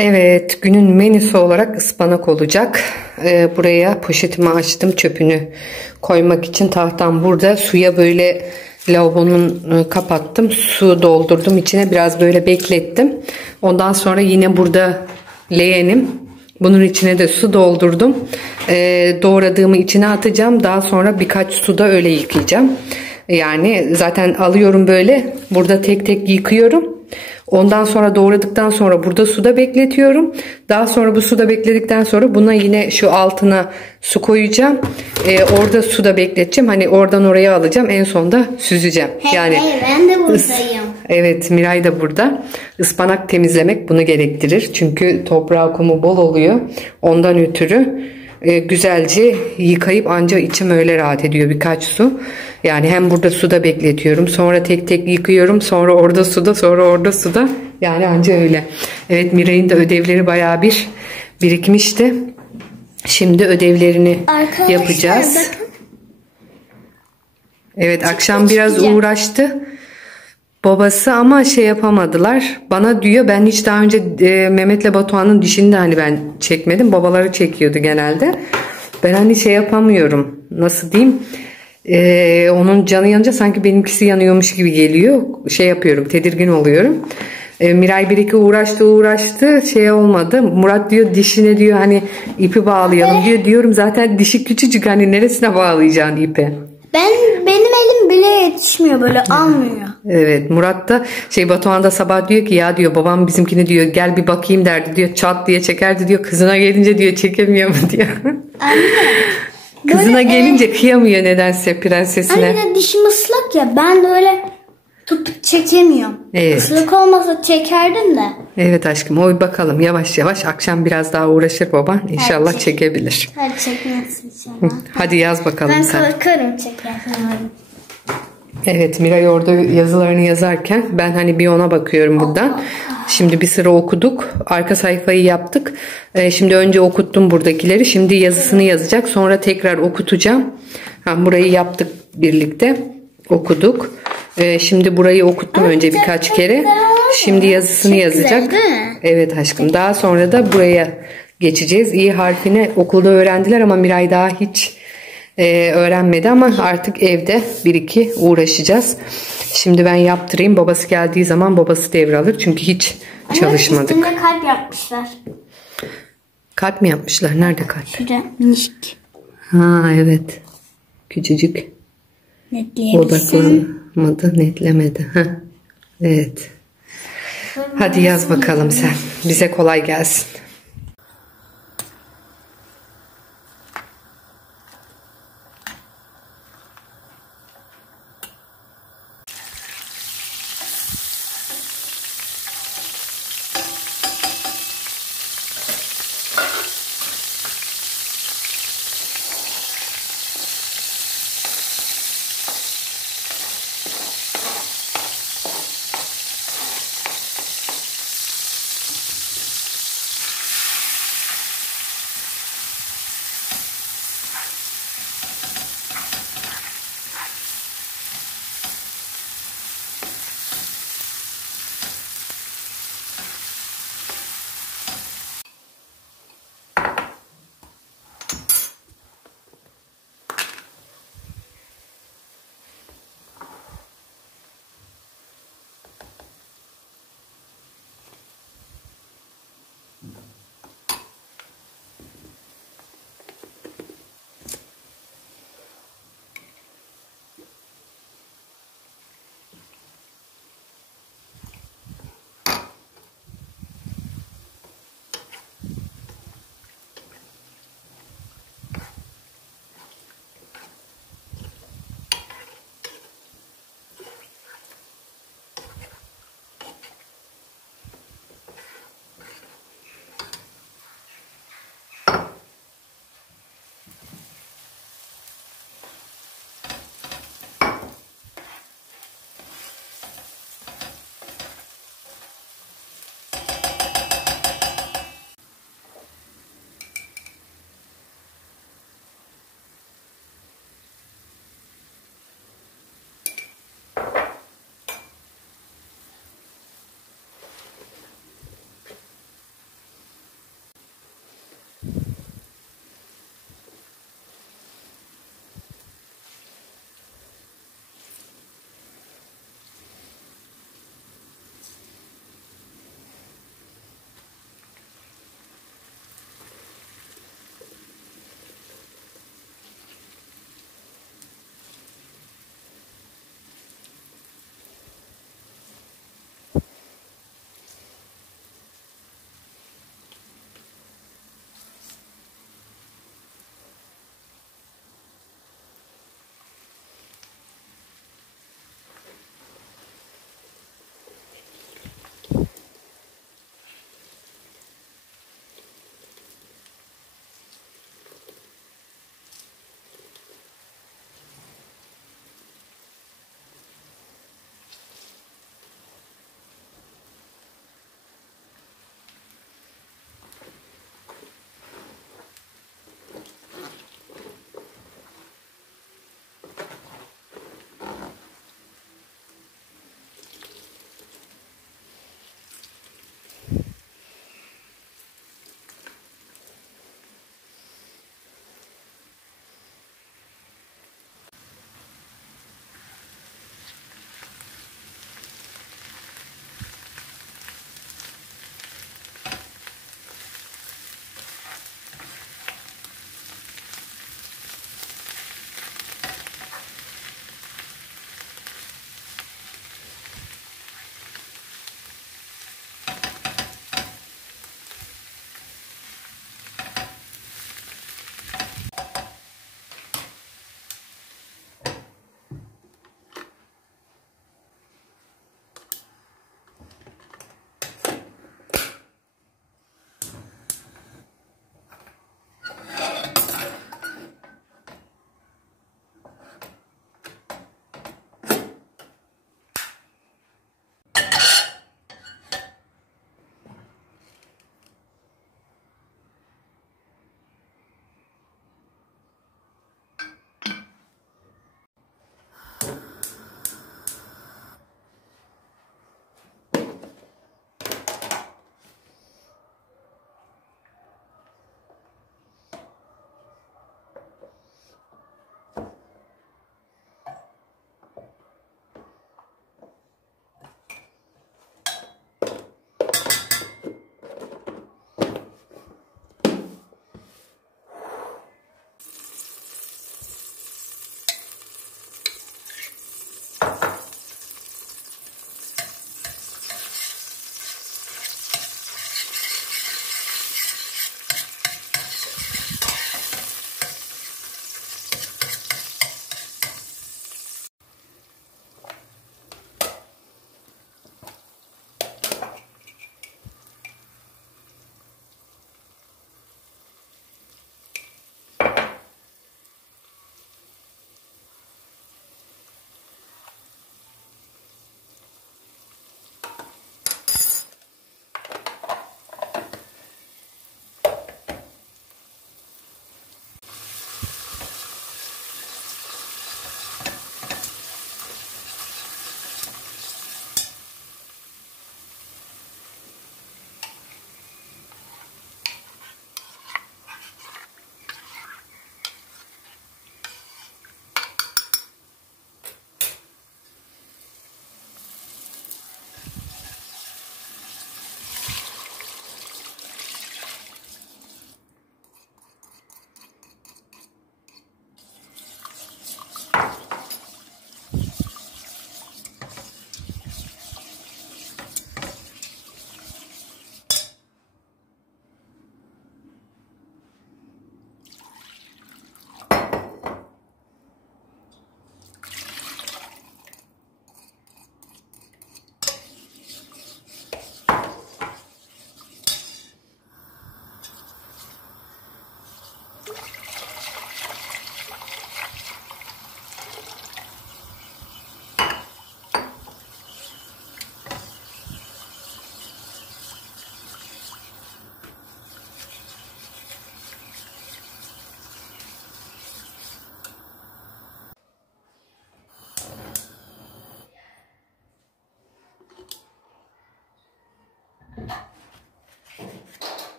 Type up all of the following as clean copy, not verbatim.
Evet, günün menüsü olarak ıspanak olacak. Buraya poşetimi açtım, çöpünü koymak için. Tahtam burada. Suya böyle lavabonun kapattım. Su doldurdum içine, biraz böyle beklettim. Ondan sonra yine burada leğenim. Bunun içine de su doldurdum. Doğradığımı içine atacağım. Daha sonra birkaç suda öyle yıkayacağım. Yani zaten alıyorum böyle. Burada tek tek yıkıyorum. Ondan sonra doğradıktan sonra burada suda bekletiyorum. Daha sonra bu suda bekledikten sonra buna yine şu altına su koyacağım. Orada suda bekleteceğim. Hani oradan oraya alacağım. En sonda süzeceğim. Yani ben de buradayım. Evet, Miray da burada. Ispanak temizlemek bunu gerektirir. Çünkü toprağı, kumu bol oluyor. Ondan ötürü güzelce yıkayıp anca içim öyle rahat ediyor, birkaç su. Yani hem burada suda bekletiyorum. Sonra tek tek yıkıyorum. Sonra orada suda, sonra orada suda. Yani anca öyle. Evet, Miray'ın da ödevleri bayağı bir birikmişti. Şimdi ödevlerini Arkadaşlar, yapacağız. Bakın. Evet, akşam biraz uğraştı babası ama şey yapamadılar. Bana diyor, ben hiç daha önce Mehmet'le Batuhan'ın dişini de hani ben çekmedim. Babaları çekiyordu genelde. Ben hani şey yapamıyorum. Nasıl diyeyim? Onun canı yanınca sanki benimkisi yanıyormuş gibi geliyor. Şey yapıyorum, tedirgin oluyorum. Miray bir iki uğraştı şey olmadı. Murat diyor dişine diyor hani ipi bağlayalım diyor. Diyorum zaten dişi küçücük, hani neresine bağlayacaksın ipi? Benim elim bile yetişmiyor, böyle almıyor. Evet, Murat da Batuhan da sabah diyor ki ya diyor babam bizimkini diyor gel bir bakayım derdi diyor, çat diye çekerdi diyor, kızına gelince diyor çekemiyor mu diyor. Anne. Kızına gelince kıyamıyor nedense prensesine. Anne dişim ıslak ya, ben de öyle tutup çekemiyorum. Evet. Islık olmasa çekerdim de. Evet aşkım, oy bakalım yavaş yavaş, akşam biraz daha uğraşır baban inşallah çekebilir. Hadi çekmezsin inşallah. Hadi yaz bakalım Ben sen. korkarım çekersin. Evet, Miray orada yazılarını yazarken ben hani bir ona bakıyorum buradan. Şimdi bir sıra okuduk. Arka sayfayı yaptık. Şimdi önce okuttum buradakileri. Şimdi yazısını yazacak. Sonra tekrar okutacağım. Burayı yaptık birlikte. Okuduk. Şimdi burayı okuttum önce birkaç kere. Şimdi yazısını yazacak. Evet aşkım. Daha sonra da buraya geçeceğiz. İ harfini okulda öğrendiler ama Miray daha hiç öğrenmedi, ama artık evde bir iki uğraşacağız. Şimdi ben yaptırayım. Babası geldiği zaman babası devralır. Çünkü hiç çalışmadık. Üstünde kalp yapmışlar. Kalp mi yapmışlar? Nerede kalp? Şurada minik. Ha evet. Küçücük. Odaklanmadı, netlemedi. Ha. Evet. Hadi yaz bakalım sen. Bize kolay gelsin.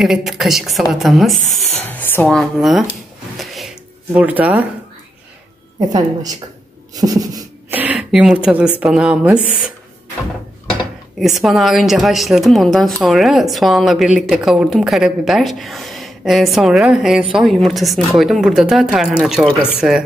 Evet, kaşık salatamız soğanlı. Burada efendim aşkım. Yumurtalı ıspanağımız. Ispanağı önce haşladım. Ondan sonra soğanla birlikte kavurdum. Karabiber. Sonra en son yumurtasını koydum. Burada da tarhana çorbası